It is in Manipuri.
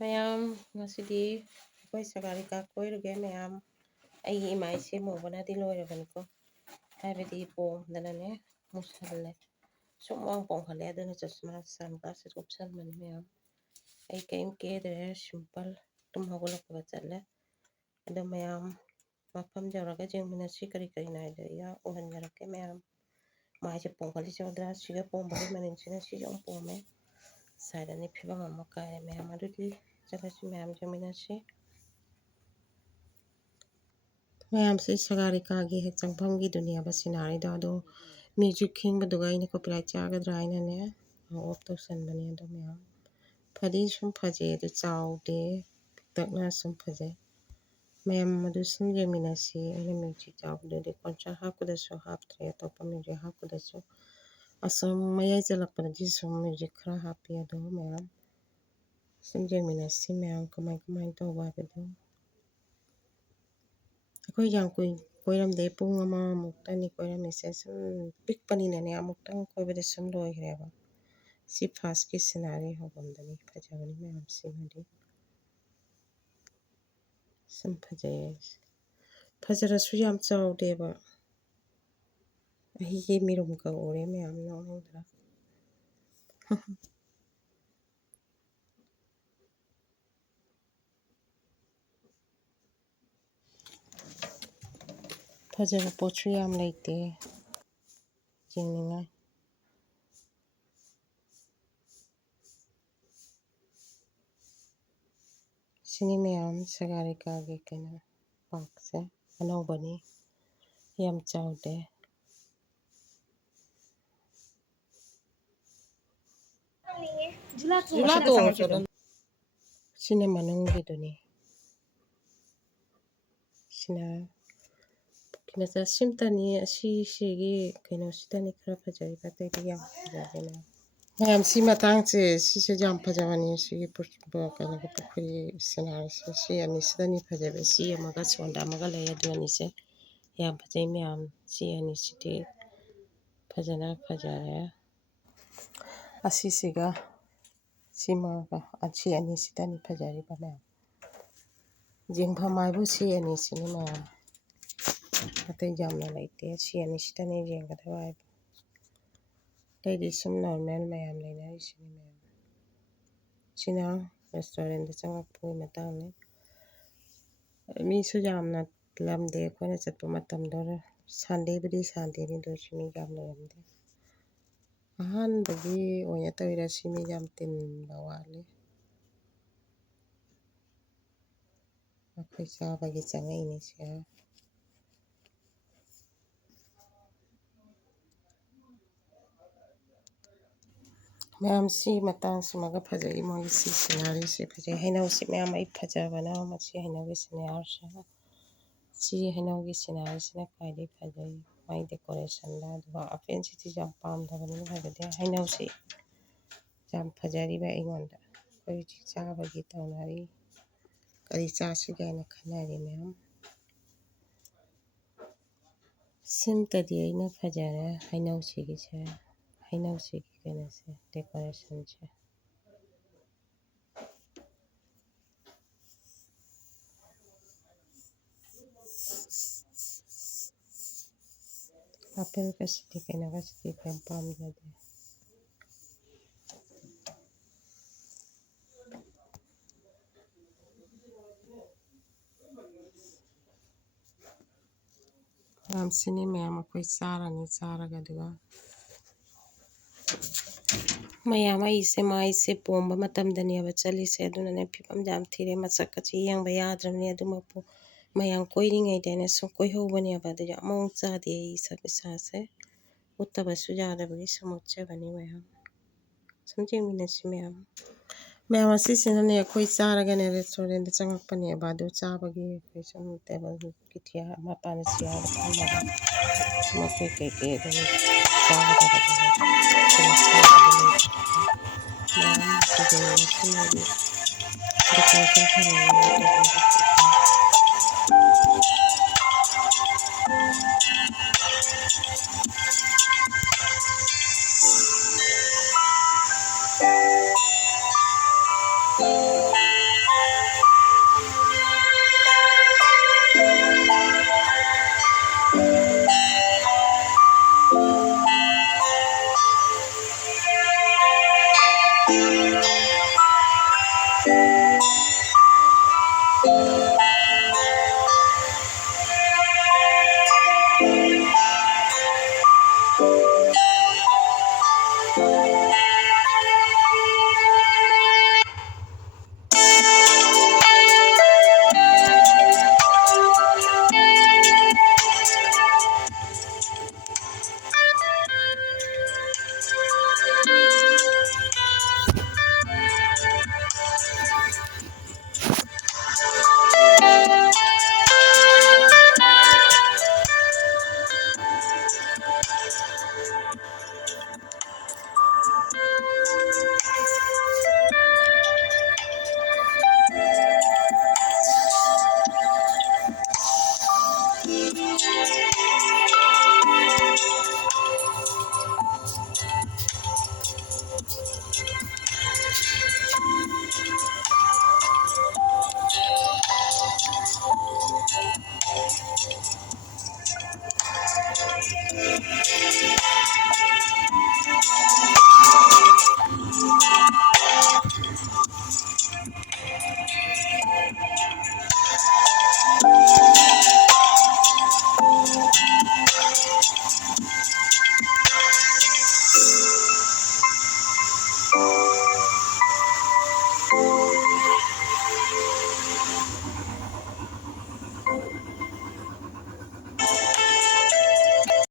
ꯃꯌꯥꯝ ꯉꯁꯤꯗꯤ ꯑꯩꯈꯣꯏ ꯁꯒꯥꯔꯤꯀꯥ ꯀꯣꯏꯔꯨꯒꯦ ꯃꯌꯥꯝ ꯑꯩꯒꯤ ꯏꯃꯥ ꯏꯆꯦ ꯃꯧꯕꯅꯗꯤ ꯂꯣꯏꯔꯕꯅꯤꯀꯣ ꯍꯥꯏꯕꯗꯤ ꯄꯣꯝꯗꯅꯅꯦ ꯃꯨꯁꯜꯂꯦ ꯁꯨꯝ ꯄꯣꯝꯈꯠꯂꯦ ꯑꯗꯨꯅ ꯆꯁꯃꯥ ꯁꯟꯒ꯭ꯂꯥꯁꯁꯦ ꯎꯞꯁꯟꯕꯅꯤ ꯃꯌꯥꯝ ꯑꯩ ꯀꯔꯤꯝ ꯀꯦꯗ꯭ꯔꯦ ꯁꯤꯝꯄꯜ ꯇꯨꯝ ꯍꯧꯒꯠꯂꯛꯄꯒ ꯆꯠꯂꯦ ꯑꯗꯣ ꯃꯌꯥꯝ ꯃꯐꯝ ꯌꯧꯔꯒ ꯌꯦꯡꯃꯤꯟꯅꯁꯤ ꯀꯔꯤ ꯀꯔꯤ ꯅꯥꯏꯗꯣ ꯎꯍꯟꯖꯔꯛꯀꯦ ꯃꯌꯥꯝ ꯃꯥꯏꯁꯦ ꯄꯣꯝꯈꯠꯂꯤꯁꯦ ꯎꯗ꯭ꯔꯥ ꯁꯤꯒ ꯄꯣꯝꯕꯒꯤ ꯃꯅꯤꯟꯁꯤꯅ ꯁꯤꯁꯨ ꯑꯃꯨꯛ ꯄꯣꯝꯃꯦ ꯁꯥꯏꯗꯅꯤ ꯐꯤꯕꯝ ꯑꯃ ꯀꯥꯏꯔꯦ ꯃꯌꯥꯝ ꯑꯗꯨꯗꯤ ꯆꯠꯂꯁꯤ ꯃꯌꯥꯝ ꯌꯦꯡꯃꯤꯟꯅꯁꯤ ꯃꯌꯥꯝꯁꯤ ꯁꯒꯥꯔꯤꯀꯥꯒꯤ ꯍꯦꯛ ꯆꯪꯐꯝꯒꯤꯗꯨꯅꯦꯕ ꯁꯤꯅꯥꯔꯤꯗꯣ ꯑꯗꯣ ꯃ꯭ꯌꯨꯖꯤꯛ ꯈꯤꯡꯕꯗꯨꯒ ꯑꯩꯅ ꯀꯣꯄꯤꯔꯥꯏꯠ ꯆꯥꯒꯗ꯭ꯔꯥ ꯍꯥꯏꯅꯅꯦ ꯑꯣꯐ ꯇꯧꯁꯟꯕꯅꯦ ꯑꯗꯣ ꯃꯌꯥꯝ ꯐꯗꯤ ꯁꯨꯝ ꯐꯖꯩ ꯑꯗꯨ ꯆꯥꯎꯗꯦ ꯄꯤꯛꯇꯛꯅ ꯁꯨꯝ ꯐꯖꯩ ꯃꯌꯥꯝ ꯑꯗꯨ ꯁꯨꯝ ꯌꯦꯡꯃꯤꯟꯅꯁꯤ ꯑꯩꯅ ꯃ꯭ꯌꯨꯖꯤꯛ ꯌꯥꯎꯕꯗꯨꯗꯤ ꯀꯣꯟꯁꯔꯠ ꯍꯥꯞꯄꯗꯁꯨ ꯍꯥꯞꯇ꯭ꯔꯦ ꯑꯇꯣꯞꯄ ꯃ꯭ꯌꯨꯖꯤꯛ ꯍꯥꯞꯄꯗꯁꯨ ꯑꯁꯨꯝ ꯃꯌꯥꯏ ꯆꯜꯂꯛꯄꯗꯗꯤ ꯁꯨꯝ ꯃ꯭ꯌꯨꯖꯤꯛ ꯈꯔ ꯍꯥꯞꯄꯤ ꯑꯗꯣ ꯃꯌꯥꯝ ꯁꯨꯝ ꯌꯦꯡꯃꯤꯟꯅꯁꯤ ꯃꯌꯥꯝ ꯀꯃꯥꯏ ꯇꯧꯕ ꯍꯥꯏꯕꯗꯣ ꯑꯩꯈꯣꯏ ꯌꯥꯝ ꯀꯣꯏꯔꯝꯗꯦ ꯄꯨꯡ ꯑꯃꯃꯨꯛꯇꯅꯤ ꯀꯣꯏꯔꯝꯃꯤꯁꯦ ꯁꯨꯝ ꯄꯤꯛꯄꯅꯤꯅꯅꯦ ꯑꯃꯨꯛꯇꯪ ꯀꯣꯏꯕꯗ ꯁꯨꯝ ꯂꯣꯏꯈ꯭ꯔꯦꯕ ꯁꯤ ꯐꯥꯔꯁꯀꯤ ꯁꯤꯅꯥꯔꯤ ꯍꯧꯐꯝꯗꯅꯤ ꯐꯖꯕꯅꯤ ꯃꯌꯥꯝ ꯁꯤꯃꯗꯤ ꯁꯨꯝ ꯐꯖꯩ ꯐꯖꯔꯁꯨ ꯌꯥꯝ ꯆꯥꯎꯗꯦꯕ ꯑꯩꯒꯤ ꯃꯤꯔꯨꯝꯒ ꯎꯔꯦ ꯃꯌꯥꯝ ꯅꯣꯛꯅꯤꯡꯗ꯭ꯔꯥ ꯐꯖꯕ ꯄꯣꯠꯁꯨ ꯌꯥꯝ ꯂꯩꯇꯦ ꯌꯦꯡꯅꯤꯡꯉꯥꯏ ꯁꯤꯅꯤ ꯃꯌꯥꯝ ꯁꯒꯥꯔꯤꯀꯥꯒꯤ ꯀꯩꯅꯣ ꯄꯥꯔꯛꯁꯦ ꯑꯅꯧꯕꯅꯤ ꯌꯥꯝ ꯆꯥꯎꯗꯦ ꯁꯤꯅ ꯃꯅꯨꯡꯒꯤꯗꯨꯅꯤ ꯁꯤꯅ ꯃꯆꯥ ꯁꯤꯝꯇꯅꯤ ꯑꯁꯤꯒꯤ ꯀꯩꯅꯣꯁꯤꯗꯅꯤ ꯈꯔ ꯐꯖꯔꯤꯕ ꯑꯇꯩꯗꯤ ꯌꯥꯝ ꯐꯖꯗꯦꯅ ꯃꯌꯥꯝ ꯁꯤ ꯃꯇꯥꯡꯁꯦ ꯁꯤꯁꯦ ꯌꯥꯝ ꯐꯖꯕꯅꯤ ꯁꯤꯒꯤ ꯀꯩꯅꯣꯒꯤ ꯄꯨꯈ꯭ꯔꯤ ꯁꯤꯅꯥꯔꯤꯁꯦ ꯁꯤ ꯑꯅꯤꯁꯤꯗꯅꯤ ꯐꯖꯕ ꯁꯤ ꯑꯃꯒ ꯁꯣꯟꯗ ꯑꯃꯒ ꯂꯩ ꯑꯗꯨ ꯑꯅꯤꯁꯦ ꯌꯥꯝ ꯐꯖꯩ ꯃꯌꯥꯝ ꯁꯤ ꯑꯅꯤꯁꯤꯗꯤ ꯐꯖꯅ ꯐꯖꯔꯦ ꯑꯁꯤꯁꯤꯒ ꯁꯤꯃꯒ ꯑꯁꯤ ꯑꯅꯤꯁꯤꯗꯅꯤ ꯐꯖꯔꯤꯕ ꯃꯌꯥꯝ ꯌꯦꯡꯐꯝ ꯍꯥꯏꯕꯨ ꯁꯤ ꯑꯅꯤꯁꯤꯅꯤ ꯃꯌꯥꯝ ꯑꯇꯩ ꯌꯥꯝꯅ ꯂꯩꯇꯦ ꯁꯤ ꯑꯅꯤꯁꯤꯗꯅꯤ ꯌꯦꯡꯒꯗꯕ ꯍꯥꯏꯕ ꯑꯇꯩꯗꯤ ꯁꯨꯝ ꯅꯣꯔꯃꯦꯜ ꯃꯌꯥꯝ ꯂꯩꯅꯔꯤꯁꯤꯅꯤ ꯃꯌꯥꯝ ꯁꯤꯅ ꯔꯦꯁꯇꯨꯔꯦꯟꯗ ꯆꯪꯉꯛꯄꯒꯤ ꯃꯇꯥꯡꯅꯤ ꯃꯤꯁꯨ ꯌꯥꯝꯅ ꯂꯝꯗꯦ ꯑꯩꯈꯣꯏꯅ ꯆꯠꯄ ꯃꯇꯝꯗ ꯁꯟꯗꯦꯕꯨꯗꯤ ꯁꯟꯗꯦꯅꯤ ꯑꯗꯨ ꯑꯣꯏꯔꯁꯨ ꯃꯤ ꯌꯥꯝ ꯂꯩꯔꯝꯗꯦ ꯑꯍꯥꯟꯕꯒꯤ ꯑꯣꯏꯅ ꯇꯧꯔꯤꯔꯥ ꯁꯤ ꯃꯤ ꯌꯥꯝ ꯇꯤꯟꯕ ꯋꯥꯠꯂꯤ ꯑꯩꯈꯣꯏ ꯆꯥꯕꯒꯤ ꯆꯪꯉꯛꯏꯅꯤ ꯁꯦ ꯃꯌꯥꯝ ꯁꯤ ꯃꯇꯥꯡꯁꯤꯃꯒ ꯐꯖꯩ ꯃꯣꯏꯒꯤ ꯁꯤ ꯁꯤꯅꯔꯤꯁꯦ ꯐꯖꯩ ꯍꯩꯅꯧꯁꯤ ꯃꯌꯥꯝ ꯑꯩ ꯐꯖꯕꯅ ꯃꯁꯤ ꯍꯩꯅꯧꯒꯤ ꯁꯤꯅꯔꯤꯁꯦ ꯁꯤ ꯍꯩꯅꯧꯒꯤ ꯁꯤꯅꯔꯤꯁꯤꯅ ꯈ꯭ꯋꯥꯏꯗꯒꯤ ꯐꯖꯩ ꯃꯥꯏ ꯗꯦꯀꯣꯔꯦꯁꯟꯗ ꯑꯗꯨꯒ ꯑꯄꯦꯟꯁꯤꯗꯤ ꯌꯥꯝ ꯄꯥꯝꯗꯕꯅꯤꯅ ꯍꯥꯏꯕꯗꯤ ꯍꯩꯅꯧꯁꯤ ꯌꯥꯝ ꯐꯖꯔꯤꯕ ꯑꯩꯉꯣꯟꯗ ꯑꯩꯈꯣꯏ ꯍꯧꯖꯤꯛ ꯆꯥꯕꯒꯤ ꯇꯧꯅꯔꯤ ꯀꯔꯤ ꯆꯥꯁꯤꯒꯦ ꯍꯥꯏꯅ ꯈꯟꯅꯔꯤ ꯃꯌꯥꯝ ꯁꯤꯝꯇꯗꯤ ꯑꯩꯅ ꯐꯖꯔꯦ ꯍꯩꯅꯧꯁꯤꯒꯤꯁꯦ ꯍꯩꯅꯧꯁꯤꯒꯤ ꯀꯩꯅꯣꯁꯦ ꯗꯦꯀꯣꯔꯦꯁꯟꯁꯦ ꯑꯄꯦꯜꯒꯁꯤꯗꯤ ꯀꯩꯅꯣꯒꯁꯤꯗꯤ ꯌꯥꯝ ꯄꯥꯝꯖꯗꯦ ꯌꯥꯝ ꯁꯤꯅꯤ ꯃꯌꯥꯝ ꯑꯩꯈꯣꯏ ꯆꯥꯔꯅꯤ ꯆꯥꯔꯒ ꯑꯗꯨꯒ ꯃꯌꯥꯝ ꯑꯩꯁꯦ ꯃꯥꯏꯁꯦ ꯄꯣꯝꯕ ꯃꯇꯝꯗꯅꯦꯕ ꯆꯠꯂꯤꯁꯦ ꯑꯗꯨꯅꯅꯦ ꯐꯤꯕꯝ ꯌꯥꯝ ꯊꯤꯔꯦ ꯃꯁꯛꯀꯁꯦ ꯌꯦꯡꯕ ꯌꯥꯗ꯭ꯔꯕꯅꯤ ꯑꯗꯨꯃꯛꯄꯨ ꯃꯌꯥꯝ ꯀꯣꯏꯔꯤꯉꯩꯗꯅ ꯁꯨꯝ ꯀꯣꯏꯍꯧꯕꯅꯦꯕ ꯑꯗꯨꯗꯤ ꯑꯃꯨꯛ ꯆꯥꯗꯦ ꯑꯩ ꯏꯁꯥꯁꯦ ꯎꯠꯇꯕꯁꯨ ꯌꯥꯗꯕꯒꯤ ꯁꯨꯝ ꯎꯠꯆꯕꯅꯤ ꯃꯌꯥꯝ ꯁꯨꯝ ꯌꯦꯡꯃꯤꯟꯅꯁꯤ ꯃꯌꯥꯝ ꯑꯁꯤꯁꯤꯅꯅꯦ ꯑꯩꯈꯣꯏ ꯆꯥꯔꯒꯅꯦ ꯔꯦꯁꯇꯨꯔꯦꯟꯗ ꯆꯪꯉꯛꯄꯅꯦꯕ ꯑꯗꯨ ꯆꯥꯕꯒꯤ ꯑꯩꯈꯣꯏ ꯁꯨꯝ ꯇꯦꯕꯜꯒꯤ ꯊꯤꯌꯥꯔ ꯃꯄꯥꯟꯗ ꯆꯤꯌꯥꯔꯗ ꯐꯝꯃꯒ ꯁꯨꯝ ꯑꯩꯈꯣꯏ ꯀꯩꯀꯩ ꯑꯗꯨꯝ ꯆꯥꯒꯗꯕꯗꯣ ꯃꯌꯥꯝ ꯌꯦꯡꯃꯤꯟꯅꯁꯤ ꯃꯣꯏꯒꯤ ꯗꯦꯀꯣꯔꯦꯁꯟ ꯐꯖꯕꯅꯤꯅ ꯇꯦꯕꯜꯒ ꯀꯩꯀꯥ